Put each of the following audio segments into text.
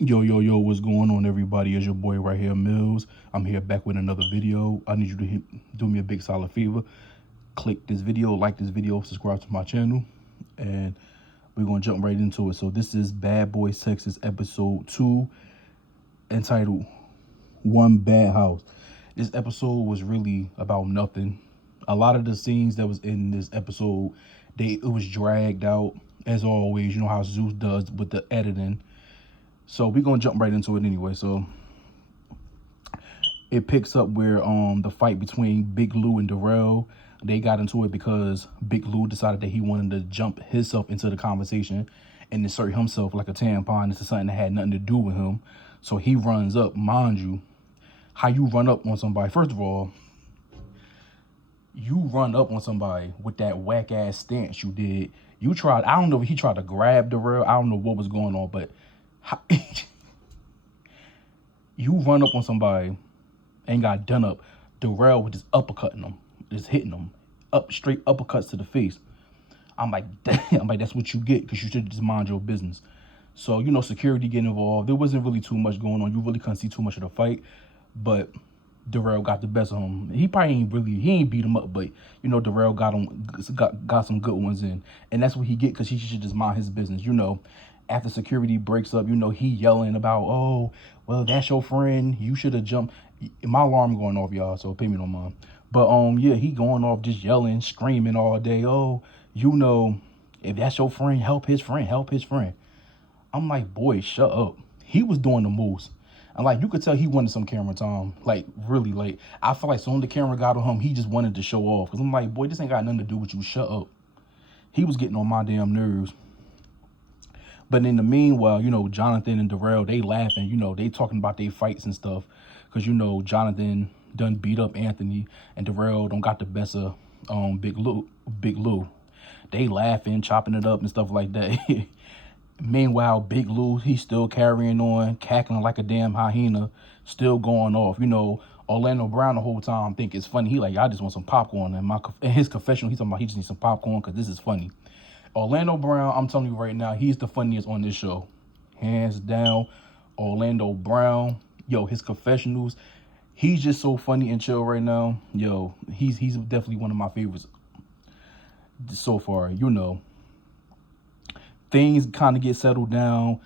Yo, what's going on, everybody? It's your boy right here, Mills. I'm here back with another video. I need you to do me a big solid favor. Click this video, like this video, subscribe to my channel, and we're going to jump right into it. So this is Bad Boy Texas episode 2, entitled One Bad House. This episode was really about nothing. A lot of the scenes that was in this episode, it was dragged out, as always. You know how Zeus does with the editing. So we're gonna jump right into it anyway. So it picks up where the fight between Big Lou and Darrell, they got into it because Big Lou decided that he wanted to jump himself into the conversation and insert himself like a tampon into something that had nothing to do with him. So he runs up. Mind you, how you run up on somebody, first of all, you run up on somebody with that whack ass stance you did. You tried, I don't know if he tried to grab Darrell, I don't know what was going on, but how, you run up on somebody and got done up. Darrell was just uppercutting them, just hitting them up, straight uppercuts to the face. I'm like, damn, that's what you get, because you should just mind your business. So, security getting involved. There wasn't really too much going on. You really couldn't see too much of the fight, but Darrell got the best of him. He ain't beat him up, but Darrell got some good ones in, and that's what he get, because he should just mind his business. After security breaks up, he yelling about, oh, well, that's your friend. You should have jumped. My alarm going off, y'all, so pay me no mind. But yeah, he going off just yelling, screaming all day. Oh, if that's your friend, help his friend, help his friend. I'm like, boy, shut up. He was doing the most. And like, you could tell he wanted some camera time. Like, really, like, I feel like soon the camera got on him, he just wanted to show off. Because I'm like, boy, this ain't got nothing to do with you. Shut up. He was getting on my damn nerves. But in the meanwhile, Jonathan and Darrell, they laughing. They talking about their fights and stuff. Because, Jonathan done beat up Anthony, and Darrell don't got the best of Big Lou. They laughing, chopping it up and stuff like that. Meanwhile, Big Lou, he's still carrying on, cackling like a damn hyena, still going off. Orlando Brown the whole time think it's funny. He like, I just want some popcorn. And in his confessional, he's talking about he just needs some popcorn because this is funny. Orlando Brown, I'm telling you right now, he's the funniest on this show. Hands down, Orlando Brown. Yo, his confessionals, he's just so funny and chill right now. Yo, he's definitely one of my favorites so far. Things kind of get settled down.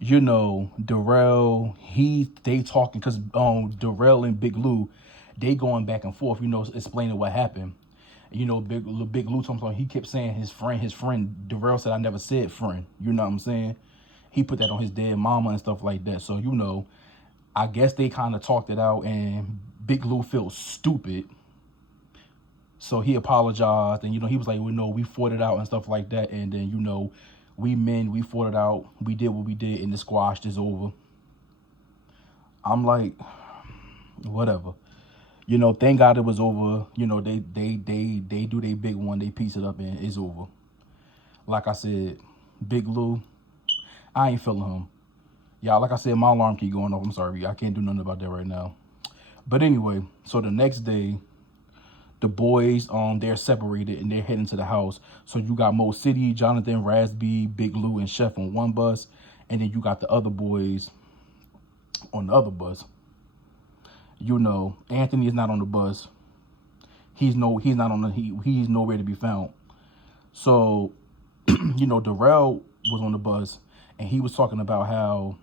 Darrell, they talking, because Darrell and Big Lou, they going back and forth, explaining what happened. Big Lou told him, he kept saying his friend. Darrell said, I never said friend. You know what I'm saying? He put that on his dead mama and stuff like that. So, I guess they kind of talked it out, and Big Lou feels stupid. So he apologized, and, he was like, well, no, we fought it out and stuff like that. And then, we fought it out. We did what we did, and the squash is over. I'm like, whatever. Thank God it was over. They do their big one, they piece it up, and it's over. Like I said, Big Lou, I ain't feeling him. Y'all, like I said, my alarm keep going off. I'm sorry, I can't do nothing about that right now. But anyway, so the next day, the boys, they're separated and they're heading to the house. So you got Mo City, Jonathan, Rasby, Big Lou, and Chef on one bus, and then you got the other boys on the other bus. Anthony is not on the bus. He's nowhere to be found. So, Darrell was on the bus, and he was talking about how,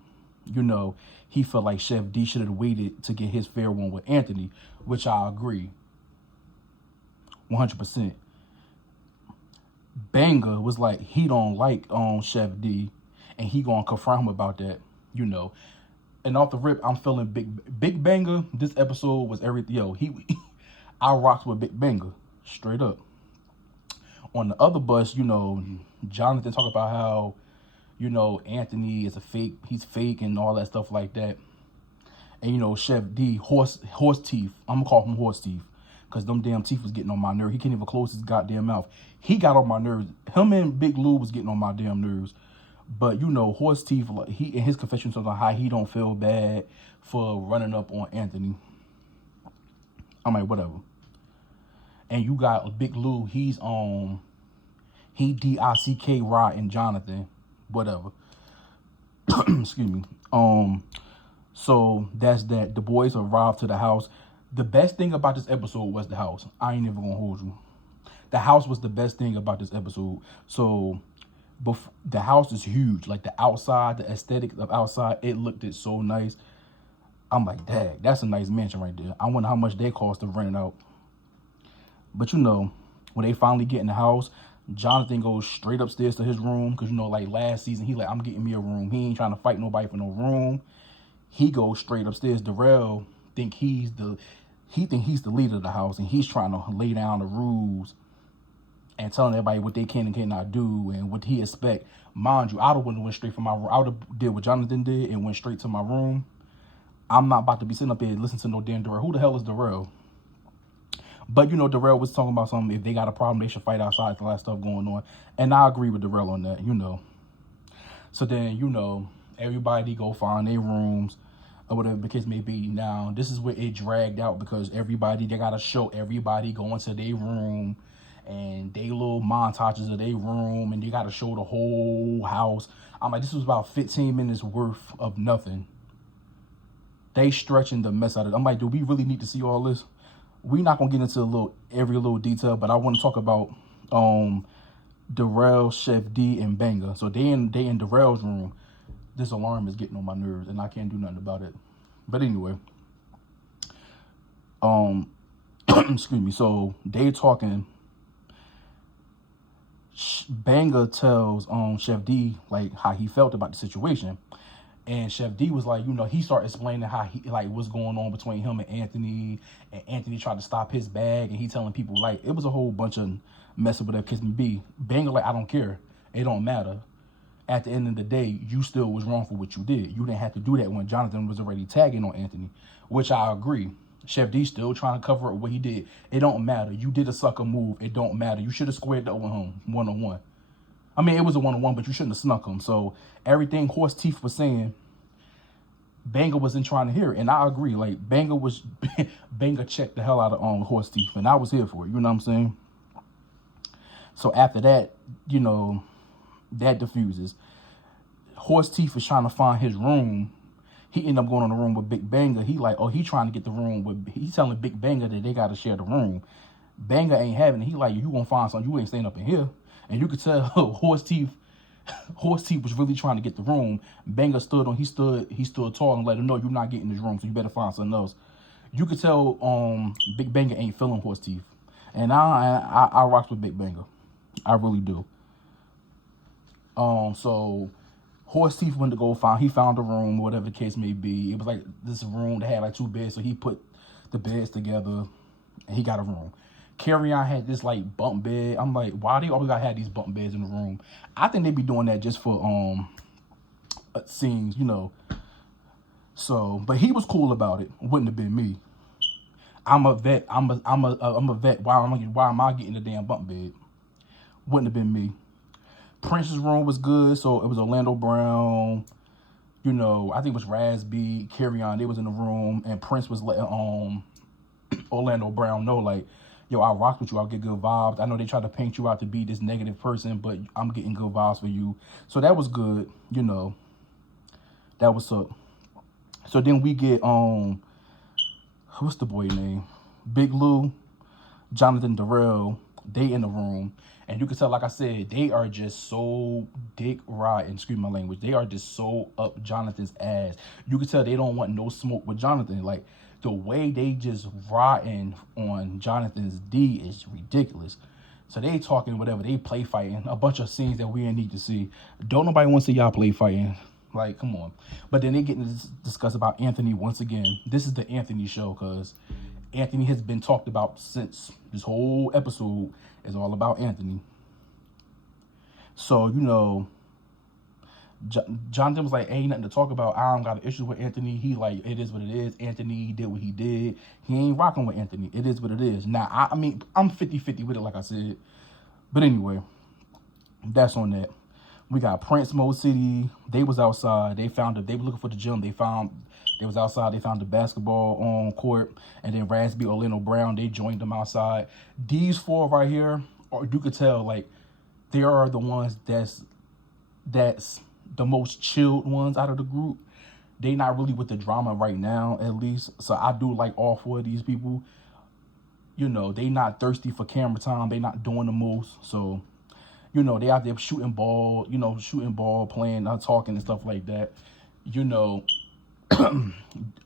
he felt like ChefDee should have waited to get his fair one with Anthony, which I agree. 100%. Banger was like, he don't like ChefDee, and he gonna confront him about that, And off the rip, I'm feeling Big Banger. This episode was everything. Yo, I rocked with Big Banger, straight up. On the other bus, Jonathan talk about how, Anthony is a fake. He's fake and all that stuff like that. And ChefDee, horse teeth. I'm gonna call him horse teeth, because them damn teeth was getting on my nerves. He can't even close his goddamn mouth. He got on my nerves. Him and Big Lou was getting on my damn nerves. But, horse teeth, he in his confession talking about how he don't feel bad for running up on Anthony. I'm like, whatever. And you got Big Lou, he DICK Rod and Jonathan, whatever. Excuse me. So that's that. The boys arrived to the house. The best thing about this episode was the house. I ain't even gonna hold you. The house was the best thing about this episode. So, the house is huge. Like the outside, the aesthetic of outside, it looked it so nice. I'm like, dang, that's a nice mansion right there. I wonder how much they cost to rent it out. But you know, when they finally get in the house, Jonathan goes straight upstairs to his room. Because, you know, like last season, he like, I'm getting me a room. He ain't trying to fight nobody for no room. He goes straight upstairs. Darrell think he's the leader of the house. And he's trying to lay down the rules and telling everybody what they can and cannot do and what he expect. Mind you, I would have went straight from my room. I would have did what Jonathan did and went straight to my room. I'm not about to be sitting up there and listening to no damn Darrell. Who the hell is Darrell? But, you know, Darrell was talking about something. If they got a problem, they should fight outside. A lot of stuff going on. And I agree with Darrell on that, you know. So then, you know, everybody go find their rooms or whatever the case may be. Now, this is where it dragged out because they got to show everybody going to their room and they little montages of their room. And they got to show the whole house. I'm like, this was about 15 minutes worth of nothing. They stretching the mess out of it. I'm like, do we really need to see all this? We're not gonna get into every little detail, but I want to talk about Darrell, ChefDee, and Banger. So they in Darrell's room. This alarm is getting on my nerves, and I can't do nothing about it. But anyway, excuse me. So they talking. Banger tells ChefDee like how he felt about the situation. And ChefDee was like, you know, he started explaining how he, like, what's going on between him and Anthony tried to stop his bag, and he telling people, like, it was a whole bunch of mess with that kiss me be. Banger, like, I don't care. It don't matter. At the end of the day, you still was wrong for what you did. You didn't have to do that when Jonathan was already tagging on Anthony, which I agree. ChefDee still trying to cover up what he did. It don't matter. You did a sucker move. It don't matter. You should have squared up with him one-on-one. I mean, it was a one-on-one, but you shouldn't have snuck him. So everything Horse Teeth was saying, Banger wasn't trying to hear it. And I agree. Like, Banger checked the hell out of Horse Teeth, and I was here for it. You know what I'm saying? So after that, you know, that diffuses. Horse Teeth is trying to find his room. He ended up going on the room with Big Banger. He like, oh, he trying to get the room with, he's telling Big Banger that they got to share the room. Banger ain't having it. He like, you gonna find something. You ain't staying up in here. And you could tell Horse Teeth was really trying to get the room. Banger stood tall and let him know you're not getting this room, so you better find something else. You could tell Big Banger ain't feeling Horse Teeth. And I rock with Big Banger. I really do. So Horse Teeth went to go he found a room, whatever the case may be. It was like this room that had like 2 beds, so he put the beds together and he got a room. Carry-On had this like bunk bed. I'm like, why they always gotta have these bunk beds in the room? I think they be doing that just for scenes, you know. So, but he was cool about it. Wouldn't have been me. I'm a vet. I'm a vet. Why am I getting the damn bunk bed? Wouldn't have been me. Prince's room was good. So it was Orlando Brown. You know, I think it was Raspy, Carry-On. They was in the room, and Prince was letting Orlando Brown know like, yo, I rock with you. I'll get good vibes. I know they try to paint you out to be this negative person, but I'm getting good vibes for you. So that was good, you know. That was up. So then we get, what's the boy name? Big Lou, Jonathan, Darrell. They in the room. And you can tell, like I said, they are just so dick riding, excuse my language. They are just so up Jonathan's ass. You can tell they don't want no smoke with Jonathan. Like, the way they just riding on Jonathan's D is ridiculous. So they talking whatever, they play fighting, a bunch of scenes that we didn't need to see. Don't nobody want to see y'all play fighting. Like, come on. But then they get to discuss about Anthony once again. This is the Anthony show because Anthony has been talked about since this whole episode is all about Anthony. So, you know, Jonathan was like, ain't nothing to talk about. I don't got an issue with Anthony. He like, it is what it is. Anthony did what he did. He ain't rocking with Anthony. It is what it is. Now, I mean, I'm 50-50 with it, like I said. But anyway, that's on that. We got Prince, Mo City. They was outside. They were looking for the gym. They was outside. They found the basketball on court. And then Raspy, Orlando Brown, they joined them outside. These 4 right here, or you could tell, like, they are the ones that's the most chilled ones out of the group. They not really with the drama right now, at least. So I do like all four of these people. You know, they not thirsty for camera time. They not doing the most. So, you know, they out there shooting ball, playing, talking and stuff like that. You know,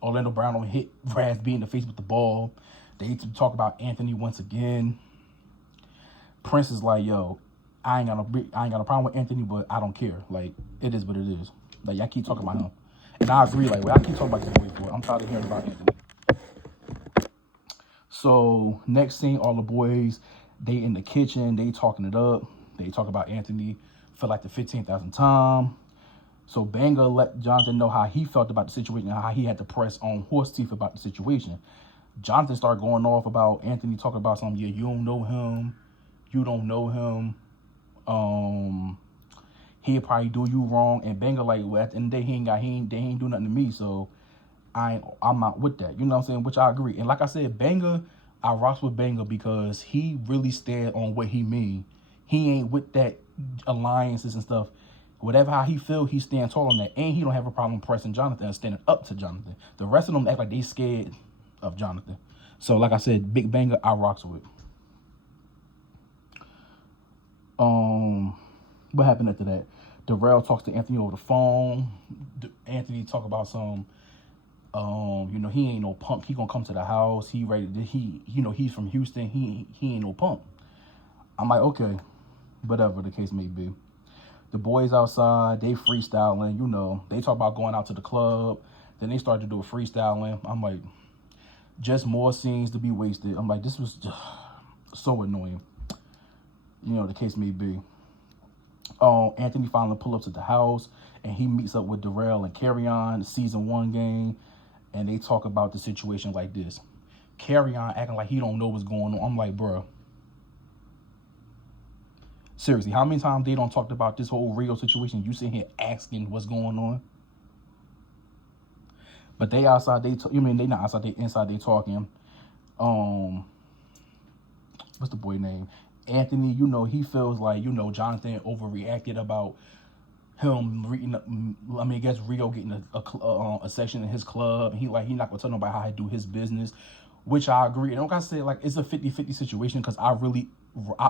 Orlando Brown don't hit Raz B in the face with the ball. They talk about Anthony once again. Prince is like, yo, I ain't got a problem with Anthony, but I don't care. Like, it is what it is. Like, y'all keep talking about him. And I agree, like, well, I keep talking about this boy for it. I'm tired of hearing about Anthony. So, next scene, all the boys, they in the kitchen, they talking it up. They talk about Anthony for like the 15,000th time. So, Banger let Jonathan know how he felt about the situation and how he had to press on Horse Teeth about the situation. Jonathan started going off about Anthony, talking about something, yeah, you don't know him. You don't know him. He'll probably do you wrong. And Banger like, well, at the end of the day, they ain't do nothing to me, so I'm not with that. You know what I'm saying? Which I agree. And like I said, Banger, I rocks with Banger because he really stand on what he mean. He ain't with that alliances and stuff. Whatever how he feel, he stand tall on that. And he don't have a problem pressing Jonathan and standing up to Jonathan. The rest of them act like they scared of Jonathan. So like I said, Big Banger, I rocks with. What happened after that? Darrell talks to Anthony over the phone. Anthony talk about some, you know, he ain't no punk. He gonna come to the house. He ready to, you know, he's from Houston. He ain't no punk. I'm like, okay, whatever the case may be. The boys outside, they freestyling, you know, they talk about going out to the club. Then they start to do a freestyling. I'm like, just more scenes to be wasted. I'm like, this was just so annoying. You know, the case may be. Anthony finally pull up to the house and he meets up with Darrell and Carry On, the season 1 game, and they talk about the situation like this. Carry On acting like he don't know what's going on. I'm like, bro, seriously, how many times they don't talk about this whole Rio situation? You sitting here asking what's going on? But they outside, they not outside, they inside, they talking. What's the boy name? Anthony, you know, he feels like, you know, Jonathan overreacted about him reading, I guess Rio getting a section in his club. He not gonna tell nobody how to do his business, which I agree. And like I said, like, it's a 50-50 situation because I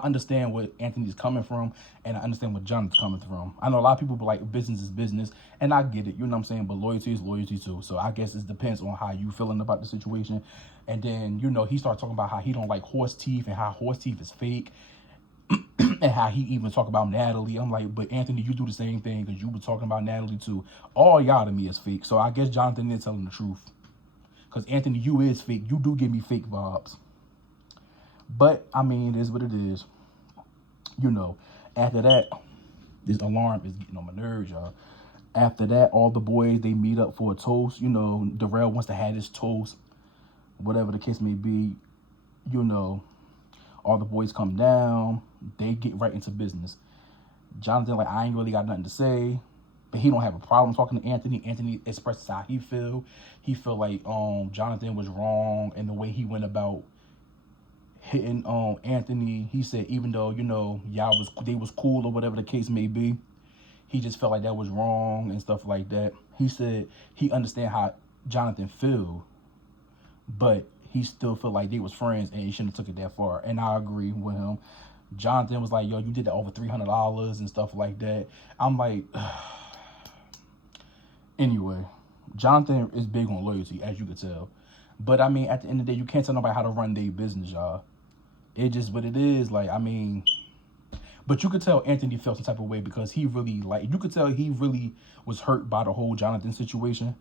understand where Anthony's coming from and I understand where Jonathan's coming from. I know a lot of people be like, business is business, and I get it, you know what I'm saying? But loyalty is loyalty too. So I guess it depends on how you feeling about the situation. And then, you know, he started talking about how he don't like Horse Teeth and how Horse Teeth is fake. And how he even talk about Natalie. I'm like, but Anthony, you do the same thing because you were talking about Natalie too. All y'all to me is fake. So I guess Jonathan is telling the truth. Because Anthony, you is fake. You do give me fake vibes. But, I mean, it is what it is. You know, after that, this alarm is getting on my nerves, y'all. After that, all the boys, they meet up for a toast. You know, Darrell wants to have his toast. Whatever the case may be, you know, all the boys come down. They get right into business. Jonathan, like, I ain't really got nothing to say. But he don't have a problem talking to Anthony. Anthony expresses how he feel. He feel like Jonathan was wrong in the way he went about hitting Anthony. He said even though, you know, they was cool or whatever the case may be, he just felt like that was wrong and stuff like that. He said he understand how Jonathan feel, but he still felt like they was friends and he shouldn't have took it that far. And I agree with him. Jonathan was like, yo, you did that over $300 and stuff like that. I'm like, anyway, Jonathan is big on loyalty, as you could tell. But, I mean, at the end of the day, you can't tell nobody how to run their business, y'all. It just what it is. Like, I mean, but you could tell Anthony felt some type of way because he really, like, you could tell he really was hurt by the whole Jonathan situation,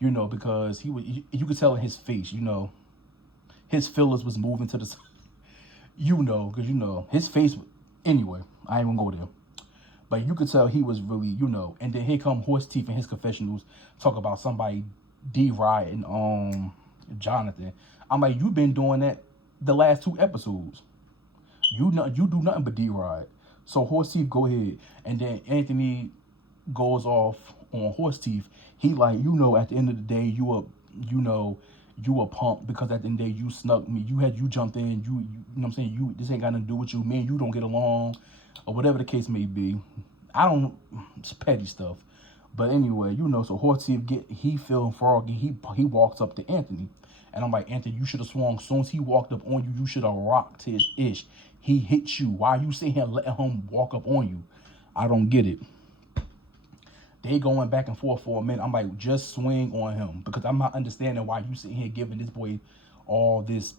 you know, because you could tell in his face, you know, his feelers was moving to the side, you know, because, you know, his face, anyway, I ain't gonna go there. But you could tell he was really, you know, and then here come Horse Teeth in his confessionals, talk about somebody D-riding Jonathan. I'm like, you've been doing that the last 2 episodes. You do nothing but D-ride. So Horse Teeth, go ahead. And then Anthony goes off on Horse Teeth. He like, you know, at the end of the day, you a punk because at the end of the day, you snuck me. You jumped in. You know what I'm saying? This ain't got nothing to do with you. Me and you don't get along or whatever the case may be. I don't, it's petty stuff. But anyway, you know, so Horteef he feeling froggy. He walks up to Anthony. And I'm like, Anthony, you should have swung. As soon as he walked up on you, you should have rocked his ish. He hit you. Why you sitting here letting him walk up on you? I don't get it. They going back and forth for a minute. I'm like, just swing on him. Because I'm not understanding why you sitting here giving this boy all this.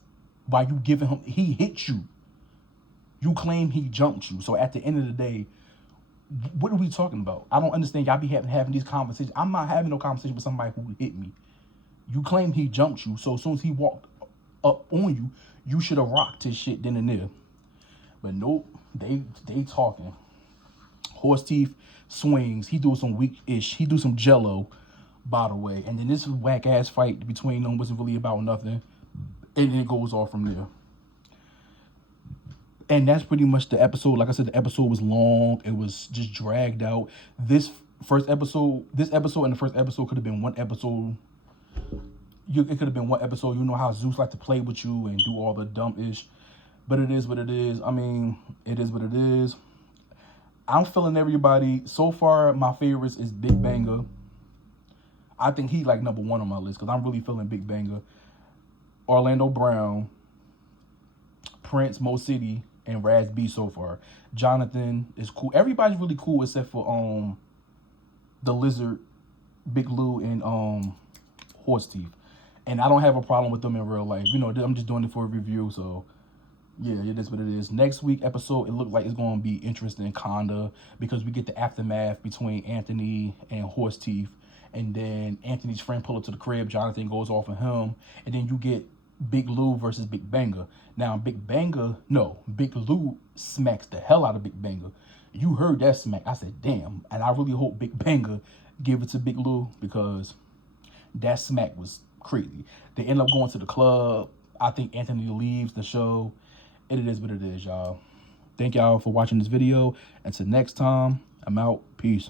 Why you giving him, he hit you. You claim he jumped you. So at the end of the day, what are we talking about? I don't understand. Y'all be having these conversations. I'm not having no conversation with somebody who hit me. You claim he jumped you. So as soon as he walked up on you, you should have rocked his shit then and there. But nope, they talking. Horteef swings. He do some weak-ish. He do some jello, by the way. And then this whack-ass fight between them wasn't really about nothing. And then it goes off from there. And that's pretty much the episode. Like I said, the episode was long. It was just dragged out. This episode and the first episode could have been one episode. It could have been one episode. You know how Zeus like to play with you and do all the dumb-ish. But it is what it is. I mean, it is what it is. I'm feeling everybody. So far, my favorites is Big Banger. I think he like number 1 on my list because I'm really feeling Big Banger. Orlando Brown, Prince, Mo City, and Raz B so far. Jonathan is cool. Everybody's really cool except for the Lizard, Big Lou, and Horteef. And I don't have a problem with them in real life. You know, I'm just doing it for a review, so yeah, it is what it is. Next week episode, it looks like it's going to be interesting, kinda, because we get the aftermath between Anthony and Horteef, and then Anthony's friend pull up to the crib. Jonathan goes off on him, and then you get Big Lou versus Big Banger. Now, Big Lou smacks the hell out of Big Banger. You heard that smack. I said, damn. And I really hope Big Banger give it to Big Lou because that smack was crazy. They end up going to the club. I think Anthony leaves the show. And it is what it is, y'all. Thank y'all for watching this video. Until next time, I'm out. Peace.